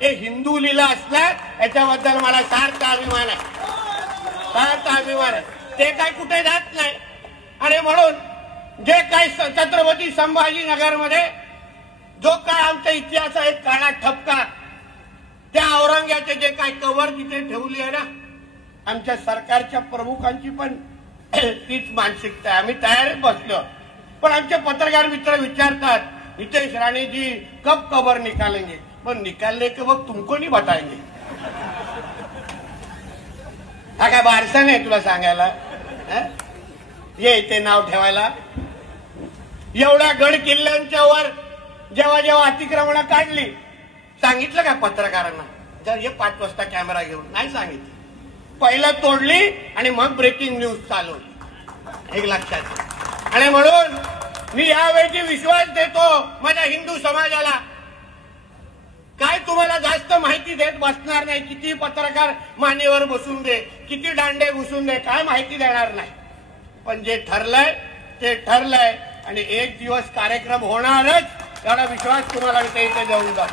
हे हिंदू लीला असणार याच्याबद्दल मला सार्थ अभिमान आहे, सार्थ अभिमान आहे. ते काय कुठे जात नाही. आणि म्हणून जे काही छत्रपती संभाजीनगरमध्ये जो काय आमच्या इतिहासाचा एक काळा ठपका, त्या औरंग्याचे जे काही कवर तिथे ठेवली आहे ना, आमच्या सरकारच्या प्रमुखांची पण तीच मानसिकता आहे. आम्ही तयारीत बसलो, पण आमचे पत्रकार मित्र विचारतात, नितेश राणे जी कब कबर निकालेंगे? पण निकालने के वक्त तुमको नहीं बताएंगे. हा काय बारसा नाही तुला सांगायला? ये इथे नाव ठेवायला. एवढ्या गड किल्ल्यांच्या वर जेव्हा जेव्हा अतिक्रमण काढली, सांगितलं का पत्रकारांना जर हे 5 वाजता कॅमेरा घेऊन? नाही सांगितलं. पहिलं तोडली आणि मग ब्रेकिंग न्यूज चालवली, एक लक्षात. आणि म्हणून मी यावेळी विश्वास देतो माझ्या हिंदू समाजाला, काय तुम्हाला जास्त माहिती देत बसणार नाही. किती पत्रकार मानेवर बसून दे, किती दांडे घुसून दे, काय माहिती देणार नाही. पण जे ठरलंय ते ठरलंय आणि एक दिवस कार्यक्रम होणारच, एवढा विश्वास तुम्हाला इथे देऊन जा,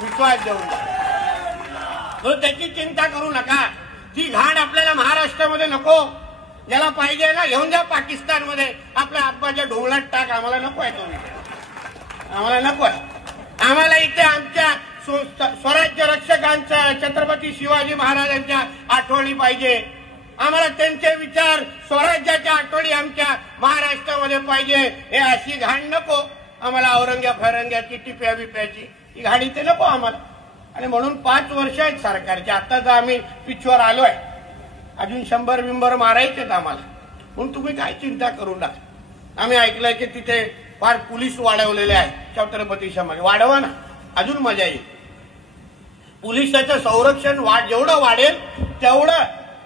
विश्वास देऊन जा. त्याची चिंता करू नका. ती घाण आपल्याला महाराष्ट्रामध्ये नको. ज्याला पाहिजे ना घेऊन जा पाकिस्तानमध्ये, आपल्या आत्माच्या ढोंगलात टाक. आम्हाला नको आहे तो विषय, आम्हाला नको आहे. आम्हाला इथे आमच्या स्वराज्य रक्षकांच्या छत्रपती शिवाजी महाराजांच्या आठवणी पाहिजे. आम्हाला त्यांचे विचार, स्वराज्याच्या आठवणी आमच्या महाराष्ट्रामध्ये पाहिजे. हे अशी घाण नको आम्हाला. औरंग्या फरंग्याची, टिप्या बिप्याची ही घाण इथे नको आम्हाला. आणि म्हणून 5 वर्ष आहेत सरकारचे. आता तर आम्ही पिचवर आलोय, अजून 100 बिंबर मारायचेत आम्हाला. म्हणून तुम्ही काय चिंता करू नका. आम्ही ऐकलंय की तिथे फार पोलीस वाढवलेले आहेत छत्रपती समाज. वाढवा ना, अजून मजा येईल. पोलिसाचं संरक्षण जेवढं वाढेल तेवढं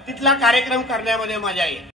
तिथला कार्यक्रम करण्यामध्ये मजा येईल.